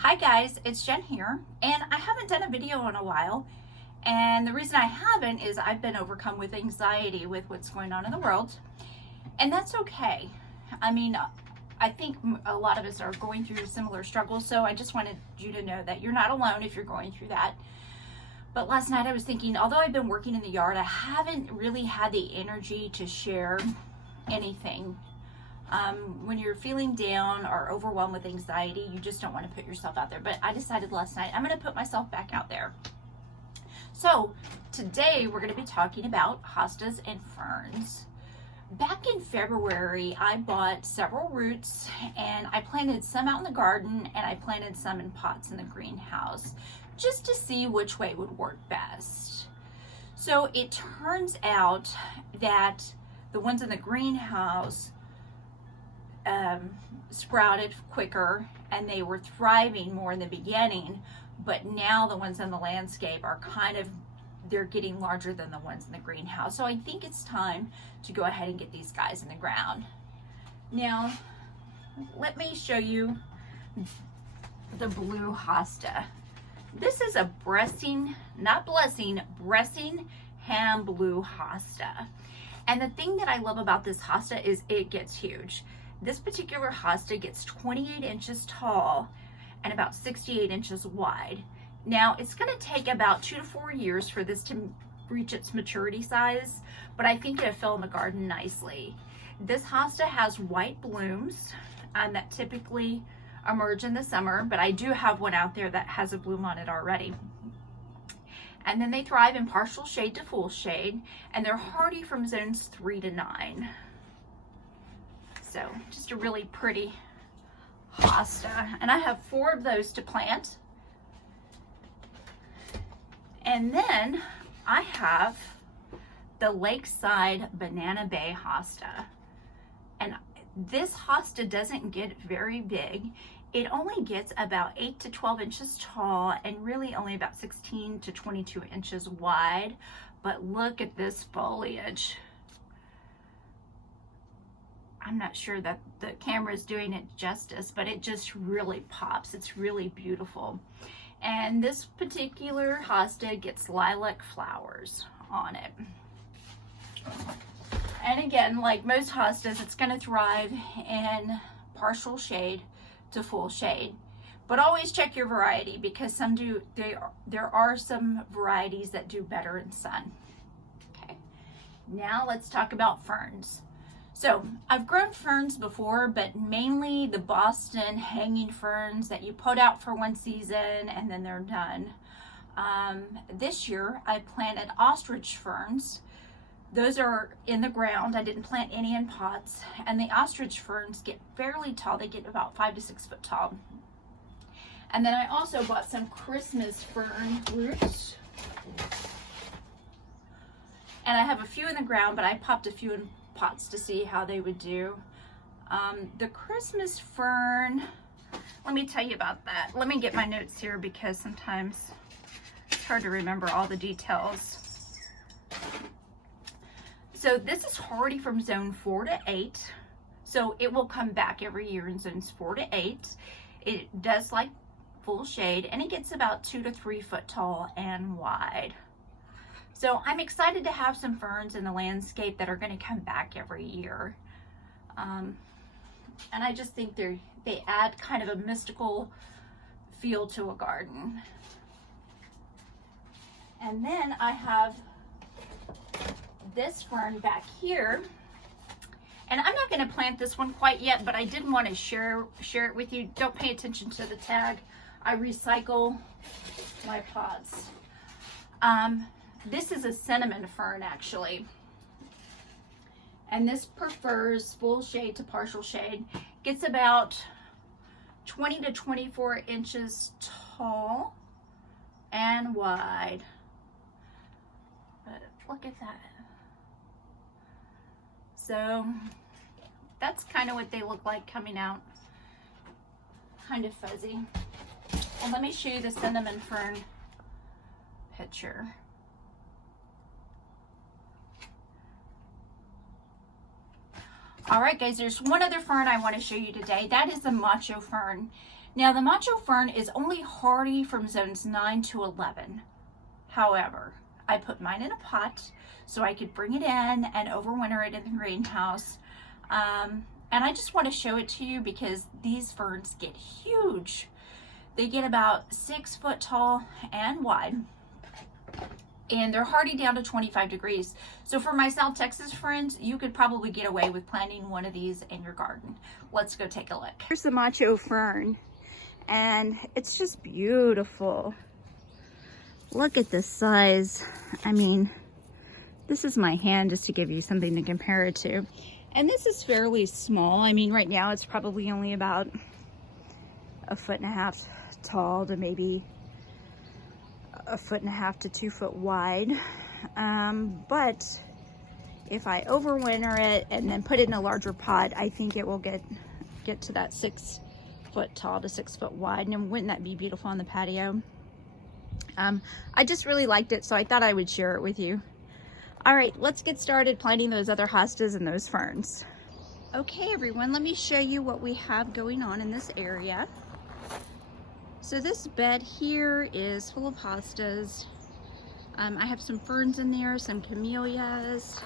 Hi guys, it's Jen here, and I haven't done a video in a while, and the reason I haven't is I've been overcome with anxiety with what's going on in the world, and that's okay. I mean, I think a lot of us are going through similar struggles, so I just wanted you to know that you're not alone if you're going through that. But last night I was thinking, although I've been working in the yard, I haven't really had the energy to share anything. When you're feeling down or overwhelmed with anxiety, you just don't want to put yourself out there. But I decided last night I'm going to put myself back out there. So today we're going to be talking about hostas and ferns. Back in February, I bought several roots and I planted some out in the garden and I planted some in pots in the greenhouse just to see which way would work best. So it turns out that the ones in the greenhouse sprouted quicker and they were thriving more in the beginning, but now the ones in the landscape are they're getting larger than the ones in the greenhouse. So I think it's time to go ahead and get these guys in the ground. Now, let me show you the blue hosta. This is a breasting ham blue hosta. And the thing that I love about this hosta is it gets huge. This particular hosta gets 28 inches tall and about 68 inches wide. Now, it's going to take about 2 to 4 years for this to reach its maturity size, but I think it'll fill in the garden nicely. This hosta has white blooms that typically emerge in the summer, but I do have one out there that has a bloom on it already. And then they thrive in partial shade to full shade, and they're hardy from zones 3 to 9. So just a really pretty hosta. And I have 4 of those to plant. And then I have the Lakeside Banana Bay hosta. And this hosta doesn't get very big. It only gets about 8 to 12 inches tall and really only about 16 to 22 inches wide. But look at this foliage. I'm not sure that the camera is doing it justice, but it just really pops. It's really beautiful. And this particular hosta gets lilac flowers on it. And again, like most hostas, it's going to thrive in partial shade to full shade. But always check your variety, because there are some varieties that do better in sun. Okay, now let's talk about ferns. So I've grown ferns before, but mainly the Boston hanging ferns that you put out for one season and then they're done. This year I planted ostrich ferns. Those are in the ground. I didn't plant any in pots. And the ostrich ferns get fairly tall. They get about 5 to 6 foot tall. And then I also bought some Christmas fern roots. And I have a few in the ground, but I popped a few in pots to see how they would do. The Christmas fern, let me tell you about that. Let me get my notes here because sometimes it's hard to remember all the details. So this is hardy from zone 4 to 8. So it will come back every year in zones 4 to 8. It does like full shade and it gets about 2 to 3 foot tall and wide. So I'm excited to have some ferns in the landscape that are going to come back every year. And I just think they add kind of a mystical feel to a garden. And then I have this fern back here. And I'm not going to plant this one quite yet, but I did want to share it with you. Don't pay attention to the tag. I recycle my pots. This is a cinnamon fern actually. And this prefers full shade to partial shade. Gets about 20 to 24 inches tall and wide. But look at that. So that's kind of what they look like coming out. Kind of fuzzy. And let me show you the cinnamon fern picture. All right, guys, there's one other fern I want to show you today. That is the macho fern. Now the macho fern is only hardy from zones 9 to 11. However, I put mine in a pot so I could bring it in and overwinter it in the greenhouse. And I just want to show it to you because these ferns get huge. They get about 6 foot tall and wide, and they're hardy down to 25 degrees. So for my South Texas friends, you could probably get away with planting one of these in your garden. Let's go take a look. Here's the macho fern, and it's just beautiful. Look at the size. I mean, this is my hand just to give you something to compare it to. And this is fairly small. I mean, right now it's probably only about 1.5 feet tall to maybe 1.5 feet to 2 foot wide. But if I overwinter it and then put it in a larger pot, I think it will get to that 6 foot tall to 6 foot wide. And wouldn't that be beautiful on the patio? I just really liked it, so I thought I would share it with you. All right, let's get started planting those other hostas and those ferns. Okay, everyone, let me show you what we have going on in this area. So this bed here is full of hostas. I have some ferns in there, some camellias.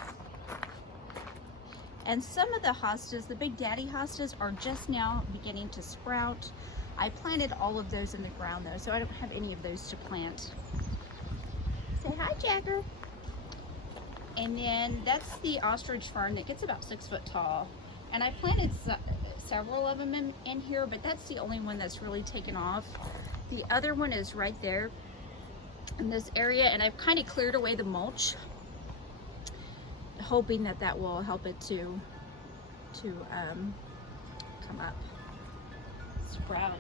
And some of the hostas, the big daddy hostas, are just now beginning to sprout. I planted all of those in the ground though, so I don't have any of those to plant. Say hi, Jagger. And then that's the ostrich fern that gets about 6 foot tall. And I planted several of them in here, but that's the only one that's really taken off. The other one is right there in this area, and I've kind of cleared away the mulch, hoping that that will help it to come up, sprout.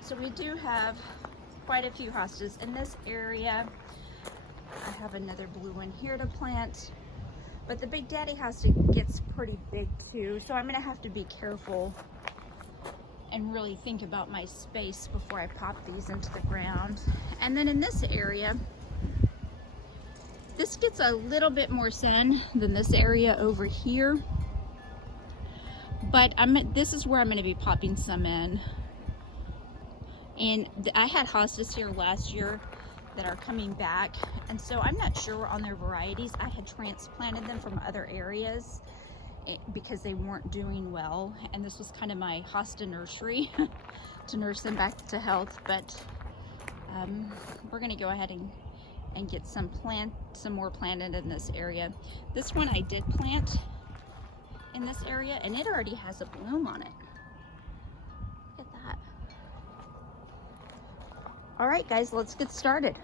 So we do have quite a few hostas in this area. I have another blue one here to plant, but the big daddy hosta gets pretty big too, so I'm gonna have to be careful and really think about my space before I pop these into the ground. And then in this area, this gets a little bit more sun than this area over here, but this is where I'm gonna be popping some in. And I had hostas here last year that are coming back, and so I'm not sure on their varieties. I had transplanted them from other areas because they weren't doing well, and this was kind of my hosta nursery to nurse them back to health. But we're gonna go ahead and get some more planted in this area. This one I did plant in this area, and it already has a bloom on it. Look at that. All right, guys, let's get started.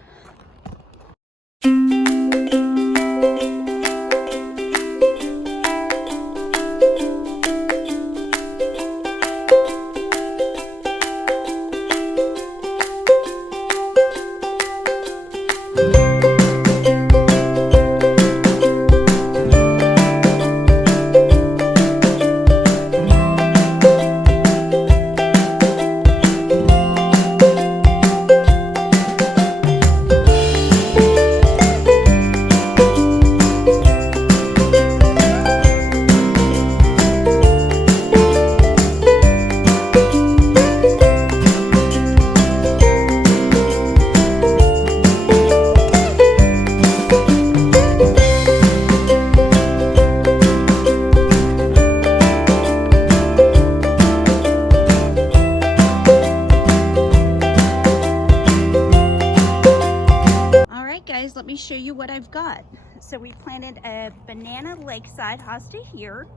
Let me show you what I've got. So we planted a banana lakeside hosta here,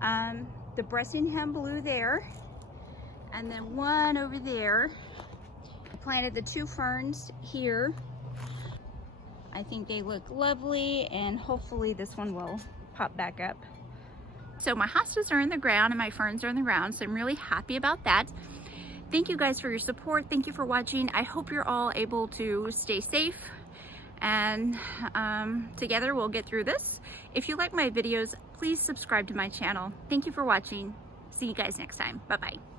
the Bressingham blue there, and then one over there. I planted the 2 ferns here. I think they look lovely, and hopefully this one will pop back up. So my hostas are in the ground and my ferns are in the ground, so I'm really happy about that. Thank you guys for your support. Thank you for watching. I hope you're all able to stay safe, and together we'll get through this. If you like my videos, please subscribe to my channel. Thank you for watching. See you guys next time. Bye-bye.